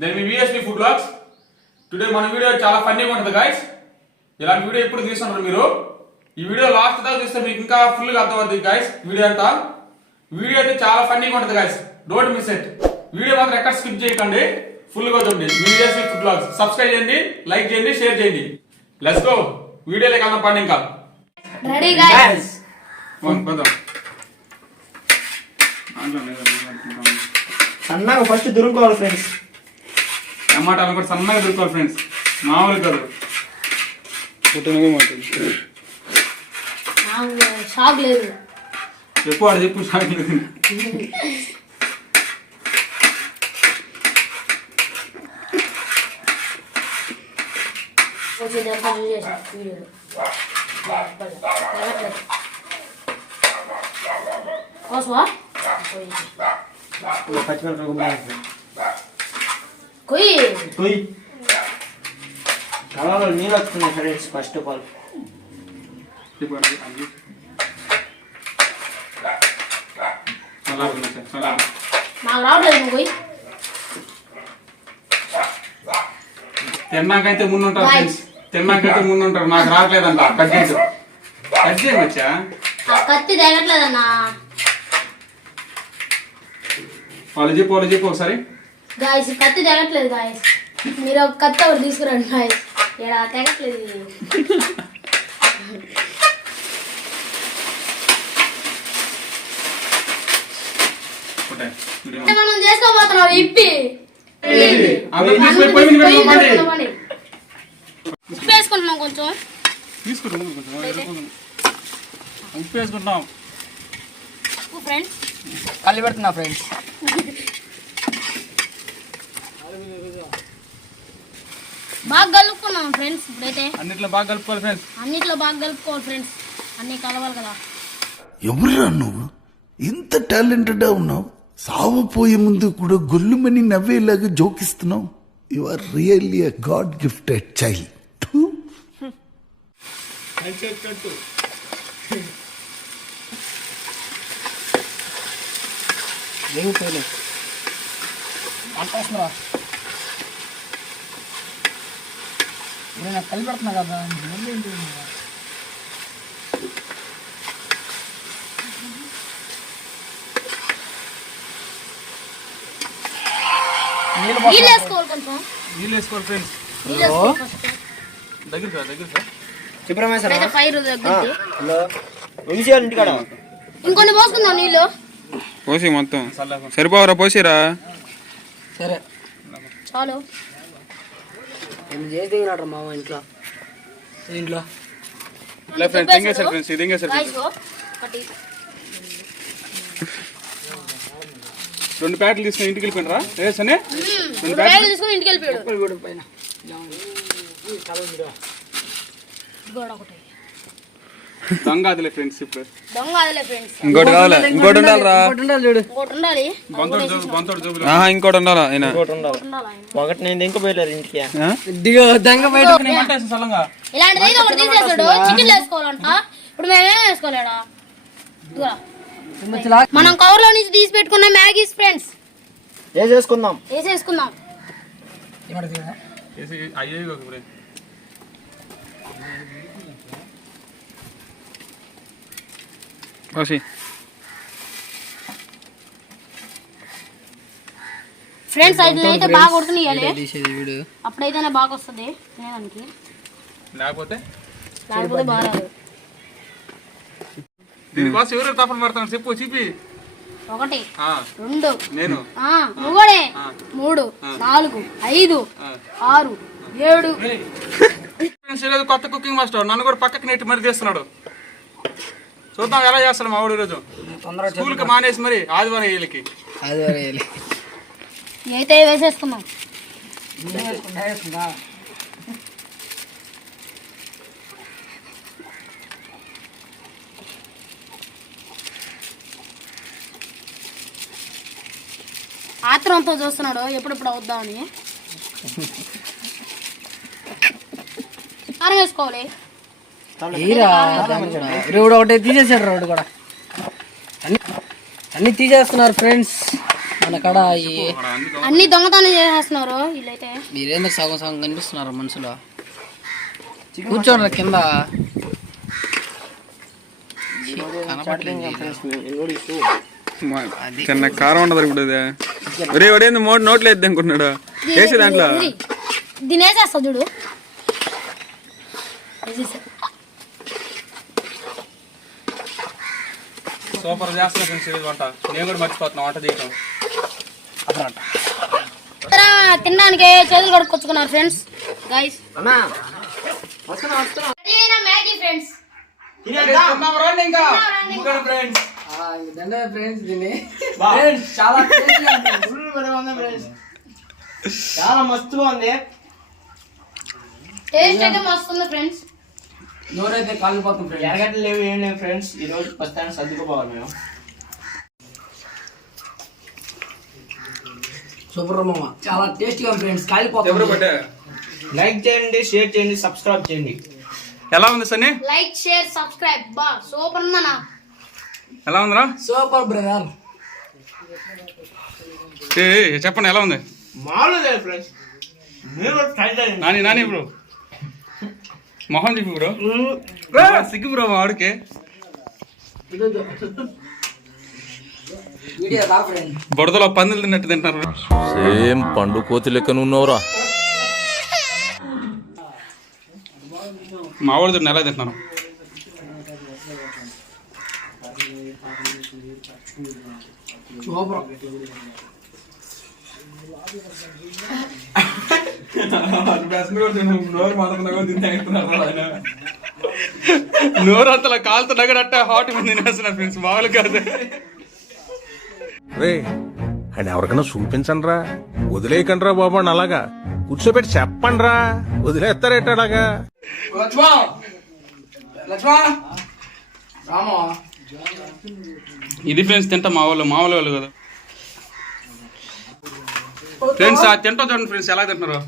నేను మీ VSP food blogs. Today మన video చాలా ఫన్నీగా ఉంటుంది గైస్. ఇలాంటి వీడియో ఎప్పుడు తీసుకుంటారు మీరు. ఈ వీడియో లాస్ట్ దాకా చూస్తే మీకు ఇంకా ఫుల్గా అర్థమవుతుంది గైస్. వీడియో అయితే చాలా ఫన్నీగా ఉంటుంది guys. Don't miss it. Video మాత్రం ఎక్కడ స్కిప్ చేయకండి, ఫుల్గా చూడండి. మీ విఎస్పి ఫుడ్ బ్లాగ్స్ సబ్స్క్రైబ్ చేయండి, లైక్ చేయండి, షేర్ చేయండి. Let's go. వీడియోలోకి వెళ్దాం పండి. ఇంకా రెడీ గైస్. సన్నగా ఫస్ట్ దురుకోవాలి ఫ్రెండ్స్. టమాటాలు కూడా సన్నగా దురుకోవాలి ఫ్రెండ్స్, మామూలు కాదు. షాక్ లేదు చెప్పు, వాడు చెప్పు. షాక్ లేదు. కళలో నీళ్ళు వస్తున్నాయి ఫ్రెండ్స్. ఫస్ట్ ఆఫ్ ఆల్ తిన్నాకైతే ముందుంటారు ఫ్రెండ్స్, తిన్నాకైతే ముందుంటారు. నాకు రావట్లేదంట. కట్ చేయవచ్చా? కత్తి తగ్గట్లేదన్నా. వాళ్ళు చెప్పు ఒకసారి. గాయస్ కత్తి తగ్గట్లేదు గాయస్. మీరు ఒక కత్తి ఒకటి తీసుకురండి గాయస్. ఇక్కడ తగ్గట్లేదు. మనం చేసుకోబోతున్నాం ఇప్పి. ఉప్పు వేసుకుంటున్నాం కొంచెం. ఉప్పు వేసుకుంటున్నాం. ఉప్పు ఫ్రెండ్స్ కళ్ళు పెడుతున్నా ఫ్రెండ్స్. బాగా కలుపుకున్నాం ఫ్రెండ్స్. ఇప్పుడైతే అన్నిట్లో బాగా కలుపుకోవాలి ఫ్రెండ్స్. ఫ్రెండ్స్. అన్ని కలవాలి కదా. ఎవరురా నువ్వు? ఇంత టాలెంటెడ్ ఉన్నావు. సావపోయే ముందు కూడా గొల్లుమని నవ్వేలాగా జోకిస్తున్నావు. You are really a God gifted child. నాకు కళ్ళు పెడుతున్నా కదా. నీళ్ళు వేసుకోవాలి కొంచెం. నీళ్ళు వేసుకోవాలి ఫ్రెండ్స్. దగ్గర ఇప్పుడైతే ఫైర్ తగ్గుద్ది. ఇంటికాడ ఇంకొన్ని పోసుకుందాం నీళ్ళు. పోసి మొత్తం సరిపోవరా? పోసిరా. సరే చాలు. నేను చేసి దిగినాడు మామ ఇంట్లో. ఫ్రెండ్స్ ఫ్రెండ్స్ ఇది ఇంకేసారు. ఒకటి 2 ప్యాకెట్లు తీసుకుని ఇంటికి వెళ్ళిపోయినరా? వేసనే 2 ప్యాకెట్లు తీసుకుని ఇంటికి వెళ్ళిపోయాడు. పైన దొంగ అదిలే ఫ్రెండ్స్. ఇప్పుడు ఇంకోటి కావాలా? ఇంకోటి ఉండాలిరా. చూడు ఉండాలి. బంతోడు జోబులు. ఇంకోటి ఉండాలా? ఆయన ఒకటి నేను ఇంకో పోయలేరు ఇంటికి. ఇలాంటిది ఒకటి తీసేస్తాడు. చికెన్ వేసుకోవాలంట. ఇప్పుడు మేమేం వేసుకోలేడా? మనం కవర్ లో నుంచి తీసి పెట్టుకున్న మ్యాగీస్ ఫ్రెండ్స్ వేసేసుకుందాం. పోసి ఫ్రెండ్స్ అయితే బాగా కొడుతున్నాయి. అప్పుడైతేనే బాగా వస్తుంది తినేదానికి. లేకపోతే బాగా దీనికోసం ఎవరు తప్పని పడతాను చెప్పు. చూపి 1 2 నేను 3 4 5 6 7. ఈరోజు కొత్త కుకింగ్ మాస్టర్ నన్ను కూడా పక్కకి నెట్టి మరి తీస్తున్నాడు. చూద్దాం ఎలా చేస్తాడు మా వాడు. ఈరోజు స్కూల్కి మానేసి మరి ఆదివారం వీళ్ళకి అయితే వేసేసుకున్నాం. ఆత్రంతో చూస్తున్నాడు ఎప్పుడెప్పుడు అవుద్దామని. కారం వేసుకోవాలి. రోడ్ ఒకటే తీసేసాడు. రోడ్డు కూడా అన్ని తీసేస్తున్నారు ఫ్రెండ్స్. మన కాడ ఈ అన్ని దొంగతనం చేసేస్తున్నారు వీళ్ళైతే. మీరేందుకు సగం సగం కనిపిస్తున్నారు మనుషులు? కూర్చోండి కింద. చిన్న కారం ఉండదు ఇప్పుడు ఇది. ఒరే ఒడేంది నోట్లో వేద్దాం అనుకుంటున్నాడు. వేసి దాంట్లో దీని వేసేస్తా చూడు. సూపర్ చేస్తున్నా ఫ్రెండ్స్ ఈరోజు వంట. నేను కూడా మర్చిపోతున్నా వంట చేయటం. తినడానికి చేతులు కడుక్కొచ్చుకున్నారు ఫ్రెండ్స్. Guys Maggi friends. చాలా మస్తుగా ఉంది. టేస్ట్ అయితే మస్తు ఉంది ఫ్రెండ్స్. నోరైతే కాలిపోతుంది ఫ్రెండ్స్. ఎరగట్లు లేవు ఏం లేవు ఫ్రెండ్స్. ఈ రోజు ప్రస్తుతానికి సర్దుకుపోవాలి మేము. సూపర్ మామ, చాలా టేస్టీగా ఫ్రెండ్స్. కాలిపోతుంది. లైక్ చేయండి, షేర్ చేయండి, సబ్స్క్రైబ్ చేయండి. ఎలా ఉంది సన్నీ? Like share subscribe. బా సూపర్ ఉందన్నా. ఎలా ఉందిరా? Super brother. చెప్పండి ఎలా ఉంది? మామూలు లేదు ఫ్రెండ్స్. మీరు ట్రై చేయండి. నాని బ్రో మొహం చెప్పు బ్రో. సిగ్గు బ్రో మా వాడికి. వీడియో రా ఫ్రెండ్. బుడదలో పందులు తిన్నట్టు తింటారు. సేమ్ పండు కోతి లెక్కన ఉన్నావురా. మా వాడు ఎలా తింటున్నారు. సూపర్. నోరు అంతలా కాలుతో నగడట్ట హాట్ మీద తినేస్తున్నారు ఫ్రెండ్స్. మామూలు కాదు. రే అండ్ ఎవరికైనా చూపించండి రా, వదిలేయకండి రా బాబు అని అలాగా కూర్చోబెట్టి చెప్పండి రా, వదిలేస్తారేట అలాగా. ఇది ఫ్రెండ్స్ తింటా మామూలు వాళ్ళు కదా ఫ్రెండ్స్. ఆ తింటా చూడండి ఫ్రెండ్స్ ఎలా తింటున్నారు.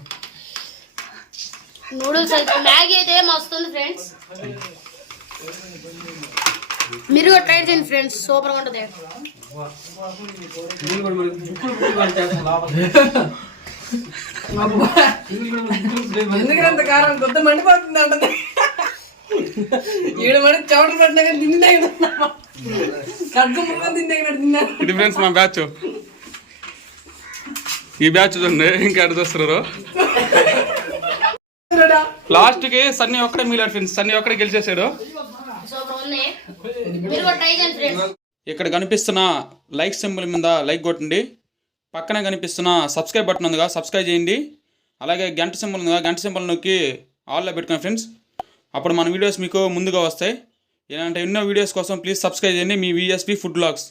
నూడిల్స్ అయితే మ్యాగీ అయితే మస్తు ఉంది ఫ్రెండ్స్. మీరు కూడా ట్రై చేయండి ఫ్రెండ్స్. సూపర్ గా ఉంటుంది. ఎందుకంత కారం కొత్త మండిపోతుంది అంటే 7 మంది చవటలు పట్టినా కానీ తిండి కడుపు ముఖం తిన్నా. ఇది ఫ్రెండ్స్ మా బ్యాచ్. ఈ బ్యాచ్ చూడండి ఇంకా ఎక్కడ చూస్తున్నారు. లాస్ట్ కి సన్నీ ఒక్కడే మిగిలాడు ఫ్రెండ్స్. సన్నీ ఒక్కడే గెలిచేసాడు. సూపర్ ఉంది. మీరు కూడా ట్రై చేయండి ఫ్రెండ్స్. ఇక్కడ కనిపిస్తున్న లైక్ సింబల్ మీద లైక్ కొట్టండి. పక్కనే కనిపిస్తున్న సబ్స్క్రైబ్ బటన్ ఉందిగా సబ్స్క్రైబ్ చేయండి. అలాగే గంట సింబల్ ఉందిగా గంట సింబల్ నొక్కి ఆల్లో పెట్టుకోండి ఫ్రెండ్స్. అప్పుడు మన వీడియోస్ మీకు ముందుగా వస్తాయి. ఇలాంటి ఎన్నో వీడియోస్ కోసం ప్లీజ్ సబ్స్క్రైబ్ చేయండి. మీ VSP ఫుడ్ వ్లాగ్స్.